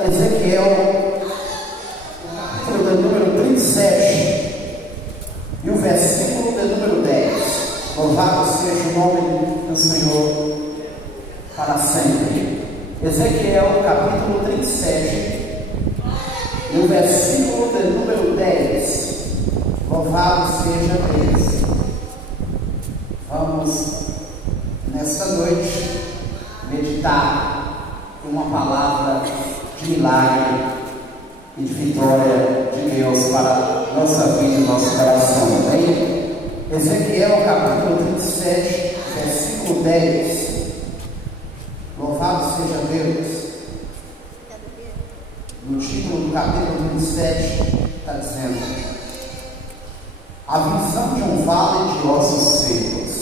Ezequiel, capítulo de número 37 e o versículo de número 10. Louvado seja o nome do Senhor para sempre. Ezequiel, capítulo 37 e o versículo de número 10. Louvado seja Deus. Vamos, nesta noite, meditar em uma palavra de milagre e de vitória de Deus para a nossa vida e nosso coração, amém? Ezequiel, capítulo 37, versículo 10. Louvado seja Deus. No título do capítulo 27 está dizendo: a visão de um vale de ossos secos.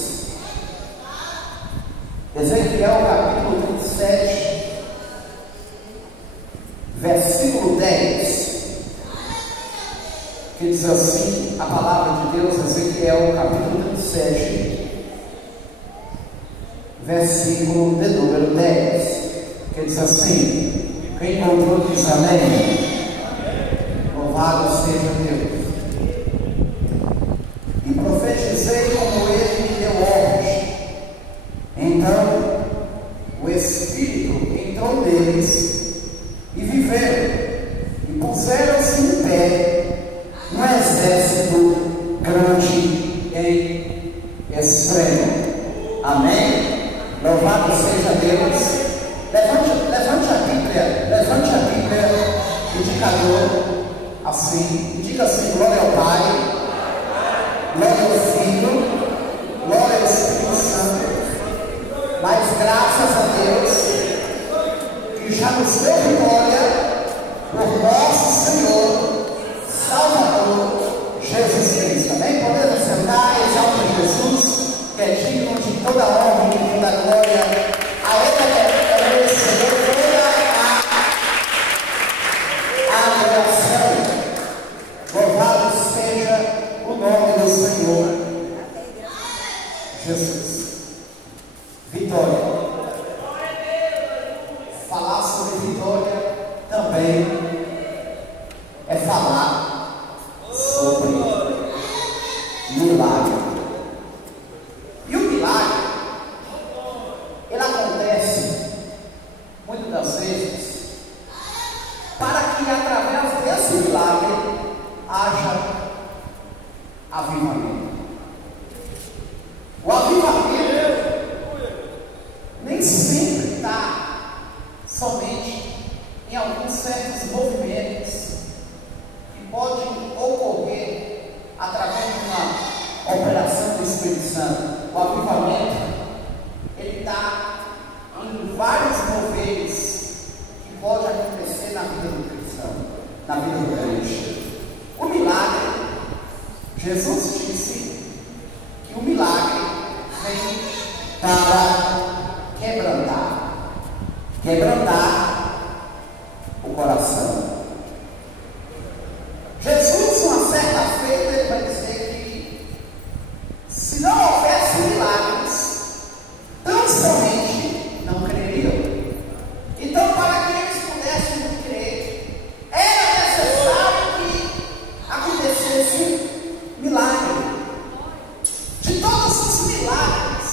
Ezequiel, capítulo 27, versículo 10, que diz assim a palavra de Deus. Ezequiel, capítulo 27, versículo de número 10, que diz assim: quem encontrou diz amém. Louvado seja Deus. E profetizei como ele me deu ordem. Então o Espírito entrou neles e viveram, e puseram-se em pé um exército grande em extremo. Amém? Louvado seja Deus. Levante a Bíblia, indicador, assim, e diga assim: glória ao Pai, glória ao Filho, glória ao Espírito Santo. Mas graças a Deus que já nos deu vitória por nosso Senhor, Salvador, Jesus Cristo. Amém? Podemos sentar e exaltar Jesus, que é digno de toda honra e de toda glória. A Ele é receber toda a adoração. Louvado seja o nome do Senhor Jesus. Vitória. Falar sobre vitória também é falar sobre milagre. E o milagre, ele acontece muitas das vezes para que através desse milagre haja avivamento. O avivamento nem sempre está somente em alguns certos movimentos que podem ocorrer através de uma operação do Espírito Santo. O avivamento, ele está em vários moveres que pode acontecer na vida do cristão, na vida do crente. O milagre, Jesus disse que o milagre vem para quebrantar o coração. Jesus, uma certa feita, ele vai dizer que se não houvesse milagres, tão somente não creriam. Então, para que eles pudessem crer, era necessário que acontecesse milagre. De todos os milagres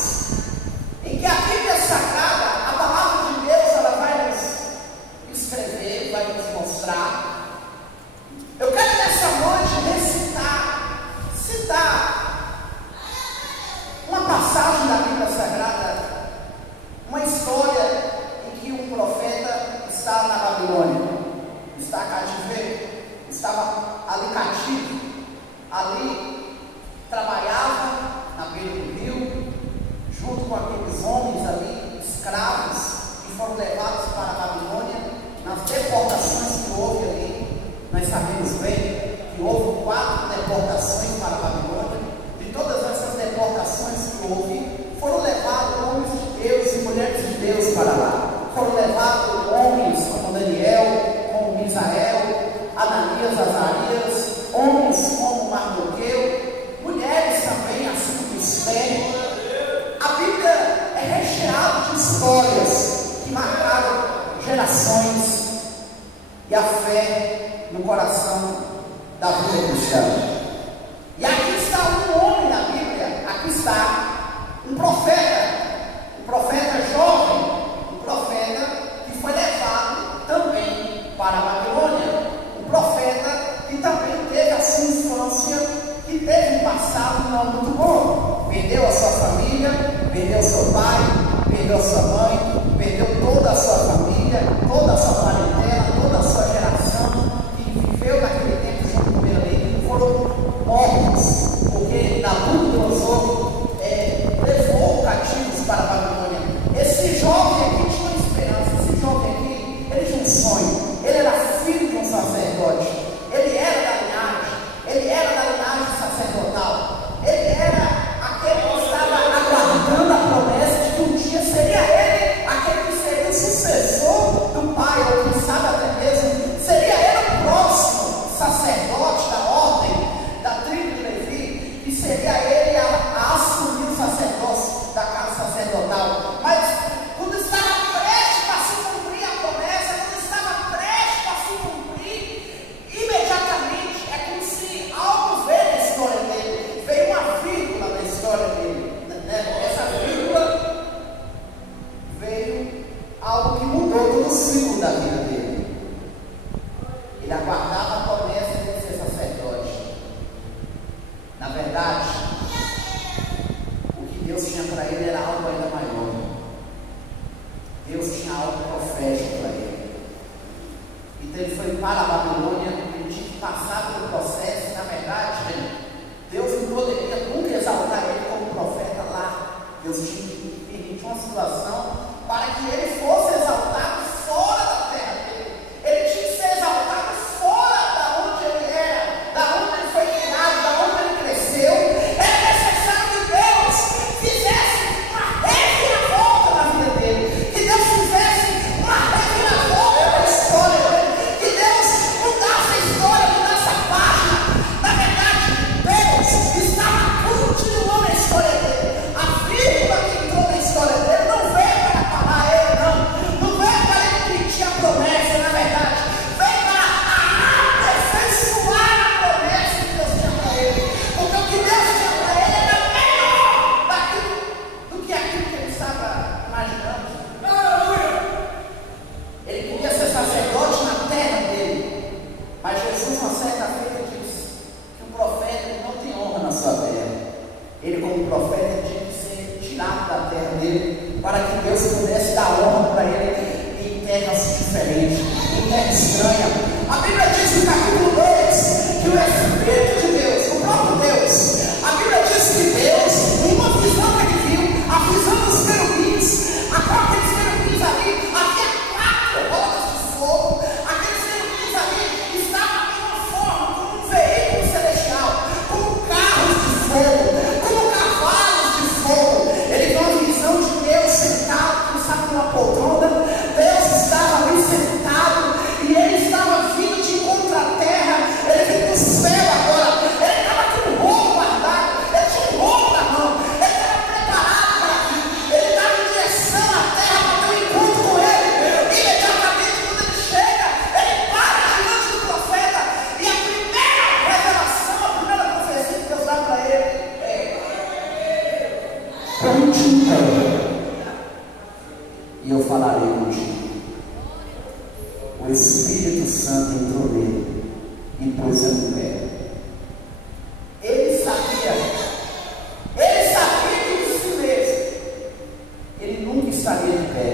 em que a Bíblia Sagrada, a palavra de Deus, ela vai nos escrever, vai nos mostrar. Eu quero nessa noite citar uma passagem da Bíblia Sagrada, uma história em que um profeta está na Babilônia, está cativeiro, estava ali cativo, ali trabalhava na beira do rio, junto com aqueles homens ali, escravos, que foram levados para a Babilônia, nas deportações que houve ali. Nós sabemos bem que houve 4 deportações para a Babilônia. De todas essas deportações que houve, foram levados homens de Deus e mulheres de Deus para lá. Foram levados homens como Daniel, como Misael, Ananias, Azarias, homens como Mardoqueu, mulheres também, assim como Esther. A Bíblia é recheada de histórias que marcaram gerações. e a fé no coração da vida cristã. E aqui está um homem na Bíblia, aqui está um profeta jovem, um profeta que foi levado também para a Babilônia, um profeta que também teve a sua infância, que teve um passado não muito bom, perdeu a sua família, perdeu seu pai, perdeu sua mãe, perdeu toda a sua família, toda a sua parentela, toda a sua geração que viveu naquele tempo junto com ele, foram mortos, porque Nabucodonosor levou cativos para a Babilônia. Esse jovem aqui tinha uma esperança, esse jovem aqui, ele tinha um sonho, ele era filho de um sacerdote, ele era da linhagem sacerdotal, ele era aquele que estava aguardando a promessa de que um dia seria ele, aquele que seria o sucessor do pai, ou quem sabe até mesmo, seria ele o próximo sacerdote da ordem, da tribo de Levi, que seria ele a assumir o sacerdócio da casa sacerdotal. Mas quando estava prestes a se cumprir a promessa, quando estava prestes a se cumprir, imediatamente é como se algo veio na história dele, veio uma vírgula na história dele, né? Essa vírgula veio algo que mudou todo o ciclo da vida dele. Ele aguardava a promessa de ser sacerdote. Na verdade, o que Deus tinha para ele era algo ainda maior. Deus tinha algo profético para ele. Então ele foi para a Babilônia, ele tinha que passar pelo processo. Na verdade, Deus não poderia nunca exaltar ele como profeta lá. Deus tinha que permitir uma situação para que ele fosse exaltado fora da terra dele. Ele tinha que ser exaltado fora da onde ele era, da onde ele foi criado, da onde ele cresceu. É necessário que Deus fizesse uma reviravolta na vida dele, que Deus fizesse uma reviravolta na história dele, que Deus mudasse a história, mudasse a página. Na verdade, Deus estava continuando a história dele. A vírgula que entrou na história dele não veio para parar ele, não veio para ele repetir a promessa, na verdade, veio para aperfeiçoar a promessa que Deus tinha para ele, porque o que Deus tinha para ele era melhor do que aquilo que ele estava imaginando. Ele queria ser sacerdote na terra dele, mas Jesus, uma certa feita, disse que o profeta não tem honra na sua terra. Ele, como profeta, tinha que ser tirado da terra dele, para que Deus pudesse dar honra para ele em terras diferentes, em terra estranha. A Bíblia diz no capítulo 2 que o Espírito de Deus, o próprio Deus, a Bíblia diz que Deus, em uma visão que ele viu, a visão dos querubins, a qual aqueles querubins ali, havia 4 rodas de fogo, aqueles querubins ali estavam de uma forma, como um veículo celestial, como carros de fogo, como cavalos de fogo. Ele viu a visão de Deus sentado, quem sabe numa poltrona. Deus estava ali sentado e ele estava vindo de encontro à terra. Ele veio do céu agora. Ele estava com um roubo guardado, ele tinha um roubo na mão, ele estava preparado para aquilo, ele estava em direção à terra para ter um encontro com ele. Imediatamente, quando ele chega, ele para diante do profeta e a primeira revelação, a primeira profecia que Deus dá para ele é: conte em pé e eu falarei contigo. O Espírito Santo entrou nele e pôs ele em pé. Ele sabia que de si mesmo ele nunca estaria de pé,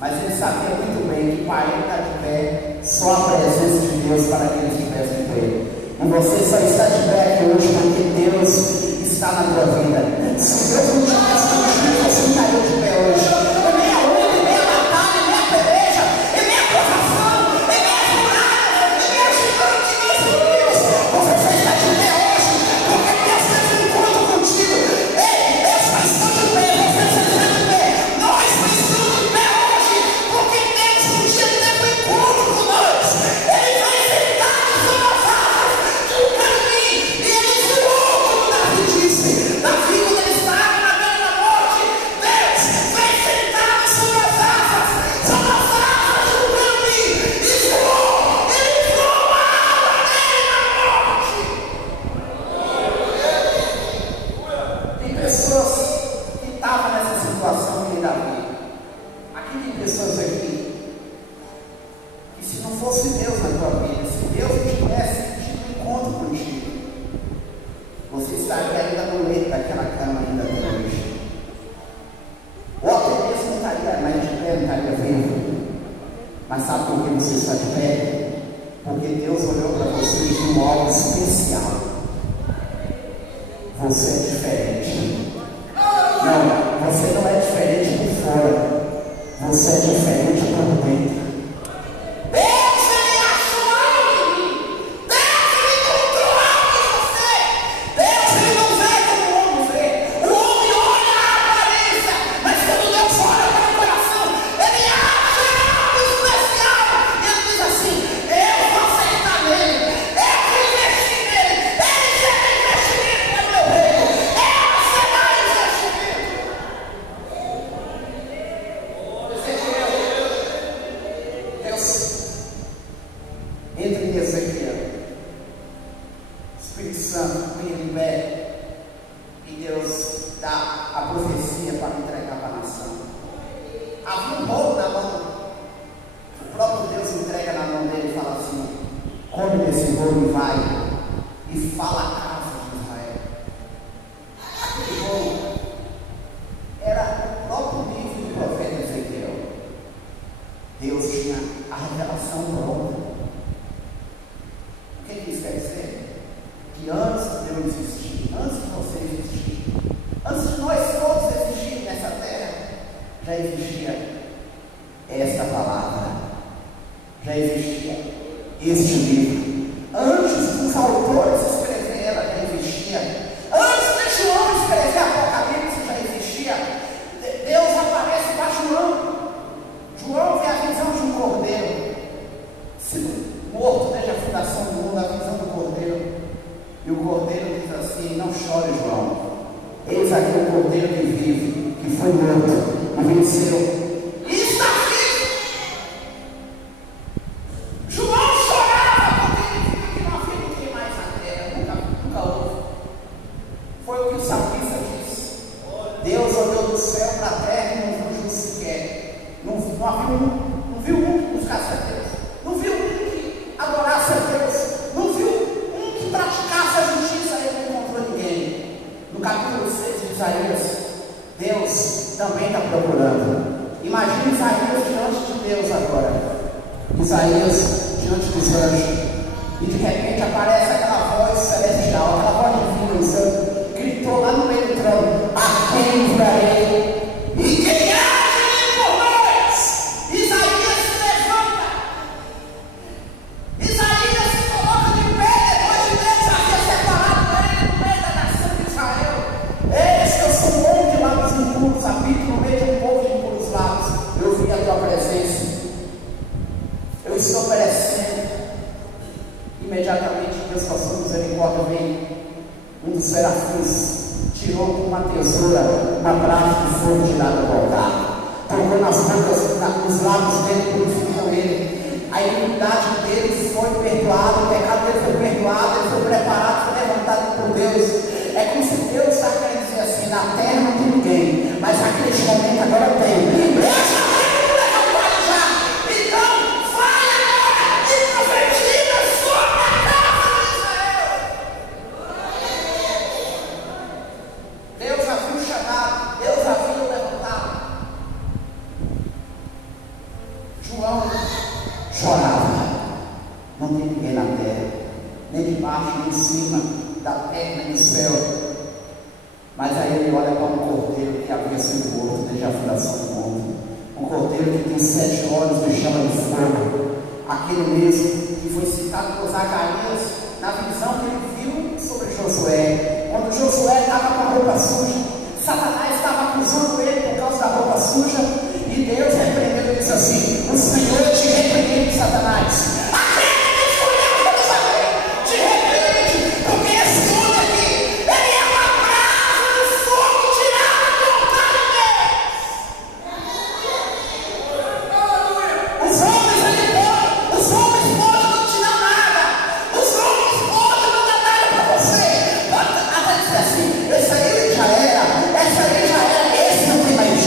mas ele sabia muito bem que para ele estar de pé, só a presença de Deus para que ele estivesse de pé. E você só está de pé aqui hoje porque Deus está na tua vida. Se Deus não tivesse contigo, você não estaria de pé hoje. E nem a luta, nem a batalha, nem a peleja, e nem a provação, e nem a jornada, e nem a gigante, meus filhos. Você só está de pé hoje porque Deus teve um encontro contigo. Ei, eu só estou de pé, você só está de pé. Nós só estamos de pé hoje porque Deus um dia teve um encontro com nós. Ele vai sentar sobre as asas de um caminho e ele voou, como Davi disse. Davi, quando ele estava na beira da morte, E se não fosse Deus na tua vida, se Deus não tivesse tido um encontro contigo, você estaria ainda no leito daquela cama ainda até hoje. Ou até mesmo não estaria mais de pé, não estaria vivo. Mas sabe por que você está de pé? Porque Deus olhou para você de um modo especial. Você é diferente. Não, você não é diferente por fora. Você é diferente por dentro.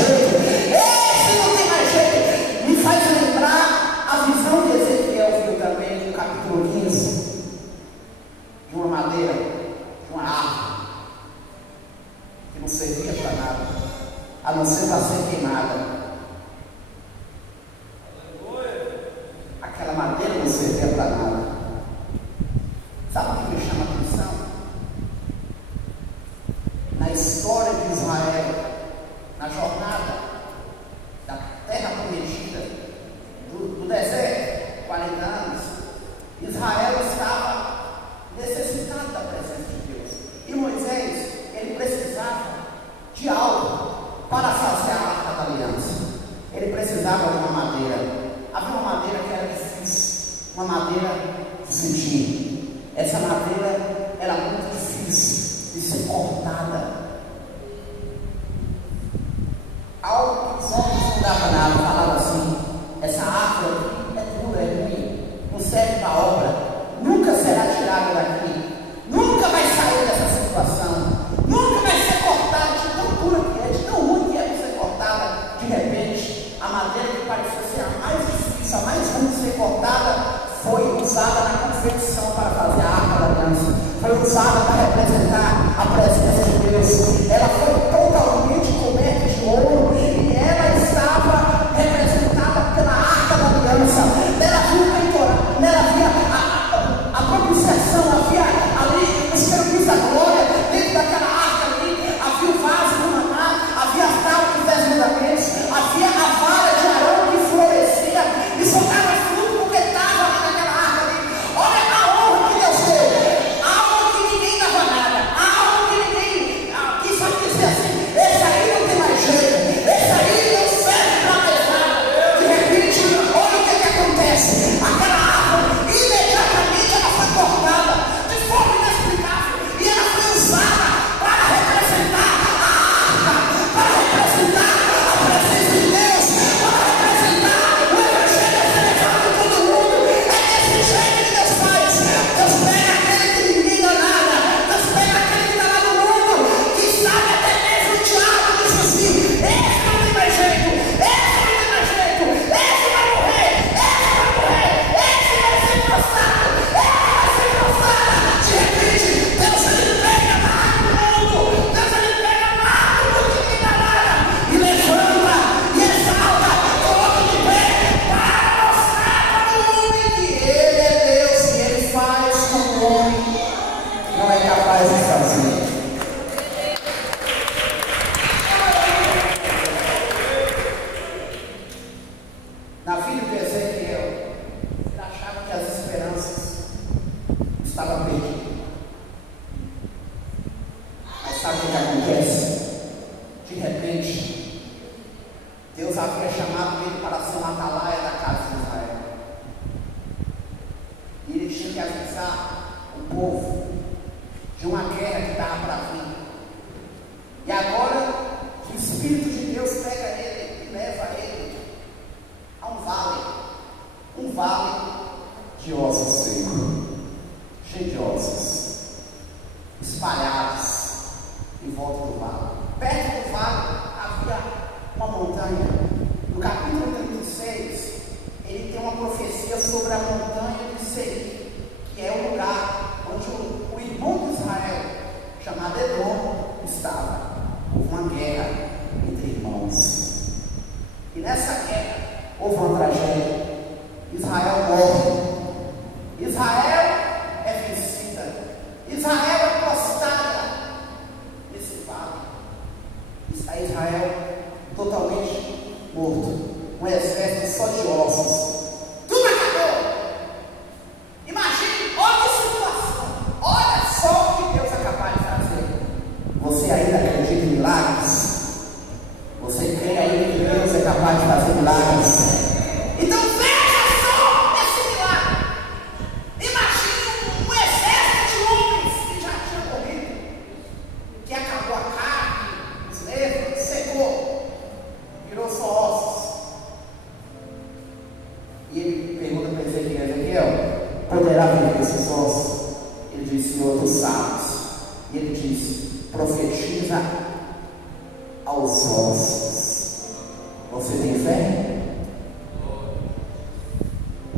Esse não tem mais jeito. Me faz lembrar a visão de Ezequiel. aquela madeira não servia para nada. Sabe o que me chama a atenção? Na história de Israel, na jornada da terra prometida, do deserto, 40 anos, Israel estava necessitado da presença de Deus. E Moisés, ele precisava de algo para fazer a arca da aliança. Ele precisava de uma madeira. Havia uma madeira que era difícil, uma madeira de sentir. Essa madeira era muito difícil de ser cortada. Algo que os homens não davam nada, falavam assim: essa árvore aqui é dura, é ruim, não serve para a obra, nunca será tirada daqui, nunca vai sair dessa situação, nunca vai ser cortada, de tão dura que é, de tão ruim que é de ser cortada. De repente, a madeira que parecia ser a mais difícil, a mais ruim de ser cortada, foi usada na confecção para fazer a arca da aliança, foi usada para representar a presença de Deus. Ela foi totalmente coberta de ouro e ela estava representada pela arca da aliança. Nela havia o peitoral, nela havia a propiciação, havia ali os querubins da glória. Dentro daquela arca ali havia o vaso do maná, havia a tábua dos 10 mandamentos, havia a vara de Arão que florescia e soltava fruto porque estava ali naquela arca ali. Olha a honra que Deus deu, algo que ninguém dava nada, algo que ninguém quis dizer assim: esse aí não tem mais jeito, esse aí não serve para mais nada. De repente, olha o que acontece: aquela árvore imediatamente ela foi cortada de forma inexplicável e ela foi usada para representar a arca, para representar a presença de Deus, para representar o evangelho ser levado a todo mundo. É desse jeito que Deus faz. Deus pega aquele que ninguém dá nada, Deus pega aquele que está lá no mundo, que sabe até mesmo o diabo diz assim: esse não tem mais jeito, esse não tem mais jeito, esse vai morrer, esse vai morrer, esse vai ser prostrado, esse vai ser prostrado. De repente, Deus ele pega mais do mundo, Deus ele pega mais do mundo que ninguém dá nada, e levanta, e exalta, coloca de pé, para mostrar para o homem que ele é Deus e ele faz como o homem não é capaz de fazer. Na vida de Ezequiel, ele achava que as esperanças estavam perdidas. Mas sabe o que acontece? De repente, Deus havia chamado ele para ser uma atalaia da casa de Israel. E ele tinha que avisar o povo de uma guerra que estava para vir. E agora, o Espírito de Deus pega ele e leva ele a um vale de ossos secos, cheio de ossos, espalhados em volta do vale. Perto do vale havia uma montanha. No capítulo 36, ele tem uma profecia sobre a montanha de Seir, que é o lugar onde o irmão de Israel, chamado Edom, estava. Houve uma guerra entre irmãos. E nessa guerra houve uma tragédia. Israel morre. Israel é vencida. Israel é prostrada nesse vale. Está Israel totalmente morto. Um exército só de ossos. Tudo acabou. Imagine, olha a situação. Olha só o que Deus é capaz de fazer. Você ainda acredita em milagres? Você crê ainda que Deus é capaz de fazer milagres? Então veja só esse milagre. Imagine um exército de homens que já tinha morrido, que acabou a carne, os nervos, secou, virou só ossos. E ele pergunta para Ezequiel: Ezequiel, poderá viver esses ossos? Ele disse: Senhor, tu sabes. E ele disse: profetiza aos ossos. Você tem fé?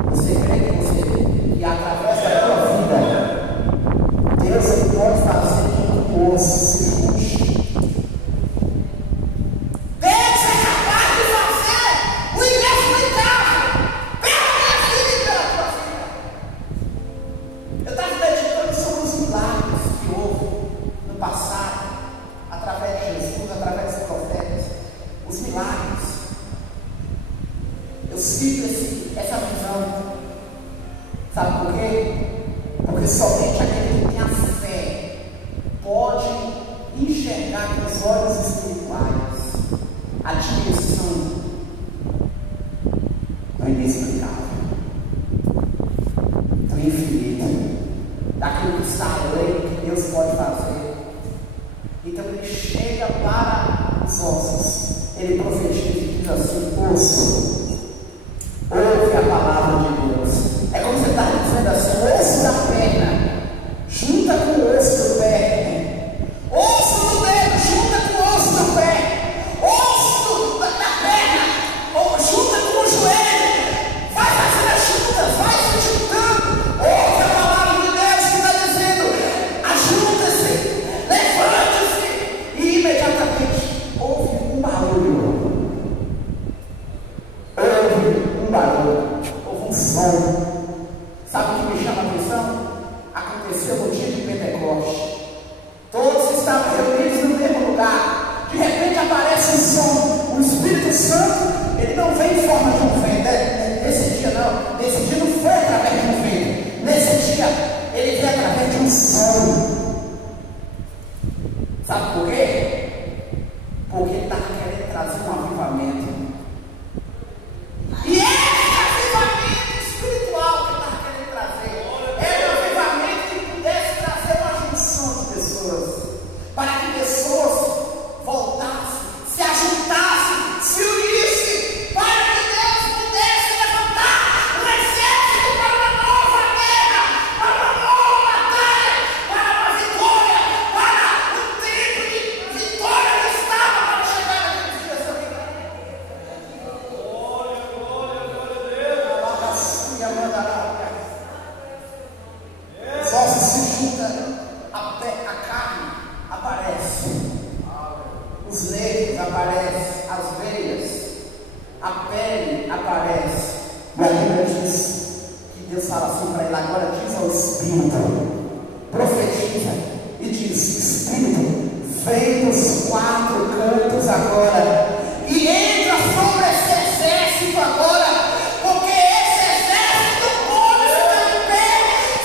Você crê que através da tua vida Deus pode fazer com que o osso se junte? Deus é capaz de fazer o inexplicável pela minha vida. Sabe por quê? Porque somente aquele que tem a fé pode enxergar com os olhos espirituais a dimensão do inexplicável, do infinito, daquilo que está além que Deus pode fazer. Então ele chega para os ossos, ele profetiza e diz assim: ouve a palavra de Deus. É como se ele está dizendo assim: o osso da perna junta com o osso do pé, osso do dedo junta com o osso do pé, osso da perna junta com o joelho, vai fazendo as juntas, vai se juntando. Ouve a palavra de Deus que está dizendo: ajunta-se, levante-se, e imediatamente houve um barulho, houve um som. Sabe o que me chama a atenção? Aconteceu no dia de Pentecoste. Todos estavam reunidos no mesmo lugar. De repente aparece um som. O Espírito Santo, ele não vem em forma de um vento. Nesse dia não. Nesse dia não foi através de um vento. Nesse dia ele veio através de um som. Sabe por quê? Porque ele estava querendo trazer um avivamento. E esse avivamento espiritual que está querendo trazer era um avivamento que pudesse trazer uma junção de pessoas, para que pessoas voltassem, se ajuntassem, se unissem, para que Deus pudesse levantar um exército para uma nova guerra, para uma nova batalha, para uma vitória, para um tempo de vitória que estava para chegar naqueles dias. Os ossos se juntam, a carne aparece, os nervos aparecem, as veias, a pele aparece. E a Bíblia diz que Deus fala assim para ele: agora diz ao Espírito, profetiza e diz: Espírito, vem dos quatro cantos agora e entra sobre esse exército agora, porque esse exército pode ficar em pé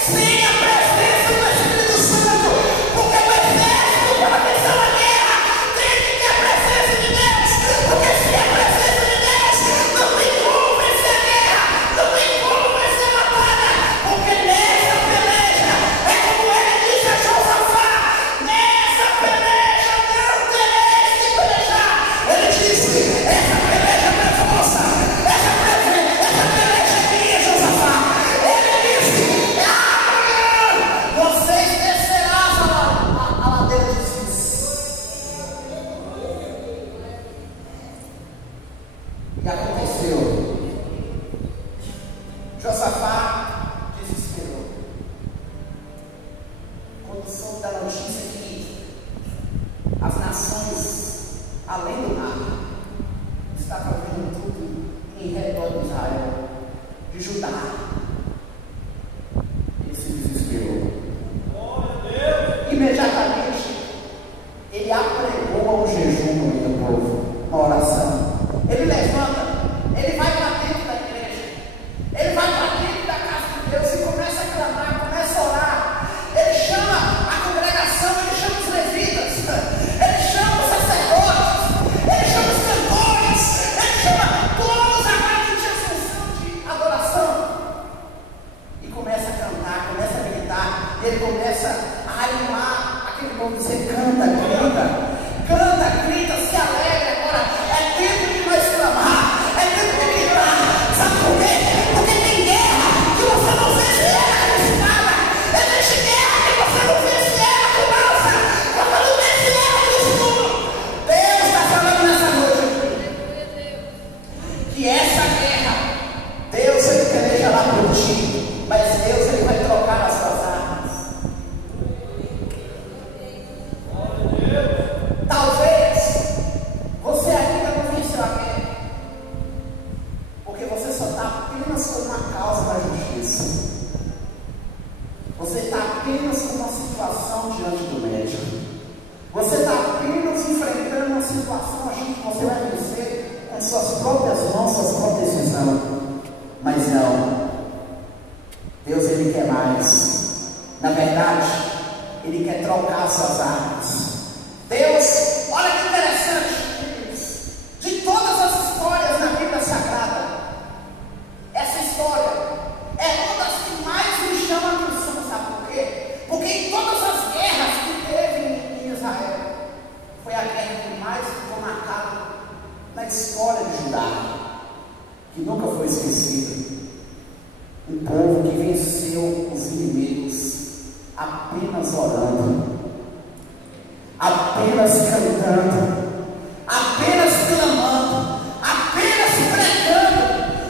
sem a presença do Espírito Santo, porque o exército, para vencer a guerra, tem que ter a presença de Deus, porque sem a presença de Deus não tem como vencer a guerra, não tem como vencer a batalha, porque nessa peleja, é como ele disse a Josafá: nessa peleja não tereis que pelejar. Ele disse: essa peleja não é força, essa peleja é minha, Josafá. Ele disse: vocês descerás a ladeira de Cis. E aconteceu. Josafá desesperou quando soube da notícia que as nações além do mar estavam vendo tudo em redor de Israel, de Judá. Ele se desesperou. Imediatamente ele apregou um jejum no meio do povo, uma oração. Ele levanta, ele vai para dentro da igreja, ele vai para dentro da casa de Deus e começa a clamar, começa a orar. Ele chama a congregação, ele chama os levitas, ele chama os sacerdotes, ele chama os cantores, ele chama todos agora que tinham função de adoração, e começa a cantar, começa a gritar. Ele começa a animar aquele povo, dizer: canta, grita, se alegra. Agora é tempo de nós clamar, é tempo de gritar. Sabe por quê? Porque tem guerra que você não vence ela com espada, existe guerra que você não vence ela com lança, você não vence ela com escudo. Deus está falando nessa noite que essa guerra, Deus ele peleja lá por ti, mas Deus ele vai trocar as suas armas. Deus, Ele quer mais. Na verdade, Ele quer trocar suas armas. Deus, olha que interessante, de todas as histórias na Bíblia Sagrada, essa história é uma das que mais me chama a atenção, sabe por quê? Porque em todas as guerras que teve em Israel, foi a guerra que mais ficou marcada na história de Judá, que nunca foi esquecida. Um povo que venceu os inimigos apenas orando, apenas cantando, apenas clamando, apenas pregando.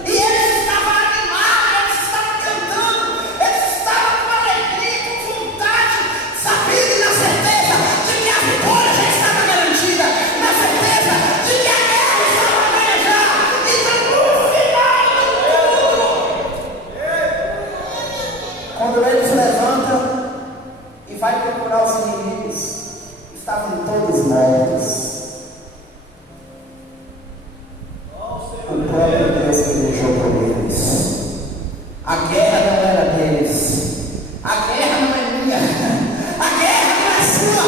E eles estavam animados, eles estavam cantando, eles estavam com alegria, com vontade, sabendo e na certeza de que a vitória já estava garantida, na certeza de que a guerra estava ganha já. Então, no final de tudo, quando eles levantam e vai procurar os inimigos, estavam todos mortos. O próprio Deus pelejou por eles. A guerra não era deles. A guerra não é minha. A guerra não é sua.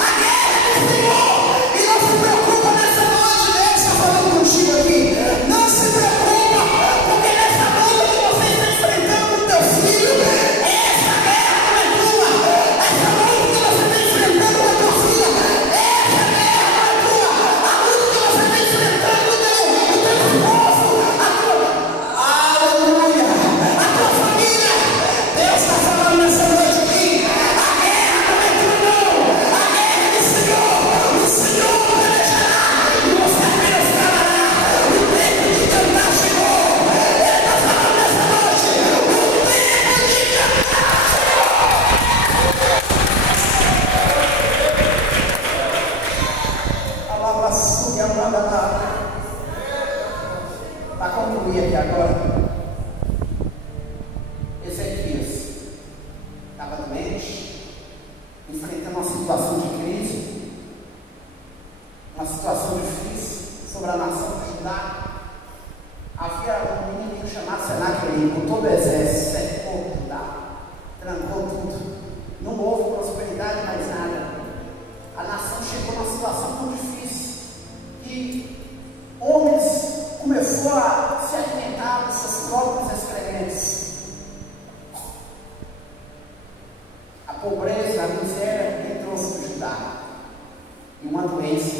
A guerra é do Senhor. E não se preocupa nessa noite. Deus está falando contigo aqui. Não se preocupa, porque nessa luta que você está enfrentando com teu filho, essa guerra não é tua. Essa luta que você está enfrentando com a tua filha, essa guerra não é tua. A luta que você está enfrentando com o teu esposo, aleluia, a tua família. Deus está falando nessa noite aqui. A guerra não é tua, não. A guerra é do Senhor. O Senhor pelejará e você apenas calará. O tempo de cantar chegou. Ele está falando nessa noite. O tempo de cantar chegou. A palavra sua manda nada. Para concluir aqui agora, Ezequias estava doente, enfrentando uma situação de crise, uma situação difícil sobre a nação de Judá. Havia um inimigo chamado Senaqueribe, com todo o exército, cercou Judá, trancou tudo, não houve prosperidade mais nada. A nação chegou numa situação tão difícil que homens começou a se alimentar dos seus próprios excrementos. A pobreza, a miséria entrou sobre Judá, e uma doença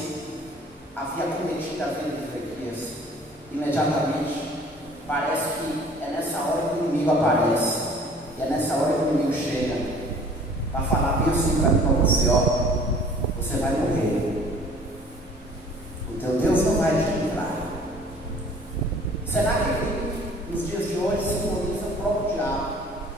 havia cometido a vida de Ezequias. Imediatamente, parece que é nessa hora que o inimigo aparece, e é nessa hora que o inimigo chega para falar bem assim para mim, para você: ó, você vai morrer. O teu Deus